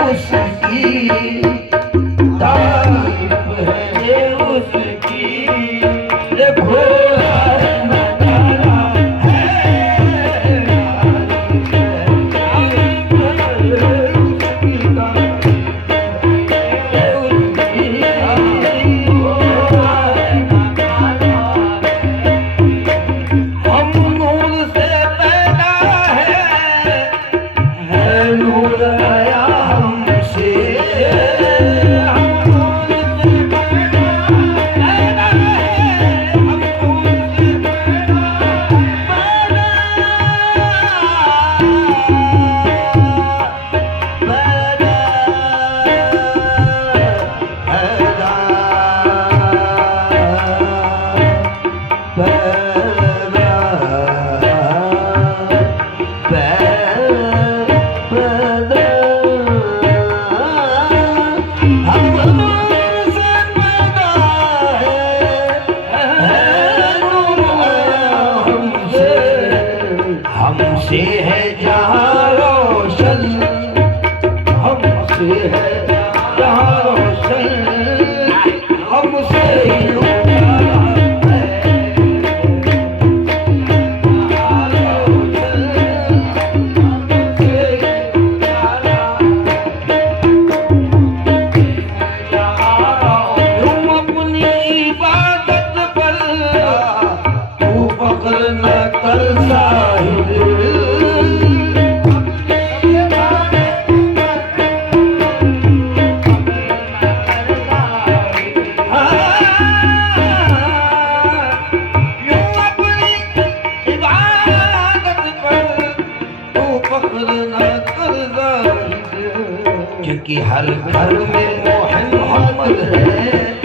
उसकी तारीफ है ये उसकी, ये भोला नगारा है, उसकी तारीफ है उसकी, हम नूर से पैदा है नूर आया हमसे, हमसे है जहाँ रोशन, हमसे है जहाँ रोशन, हमसे ही उजाला है, हमसे ही उजाला। तुम अपनी इबादत पर तू फख्र न कर साहिब, क्योंकि हर घर में मोहम्मद है।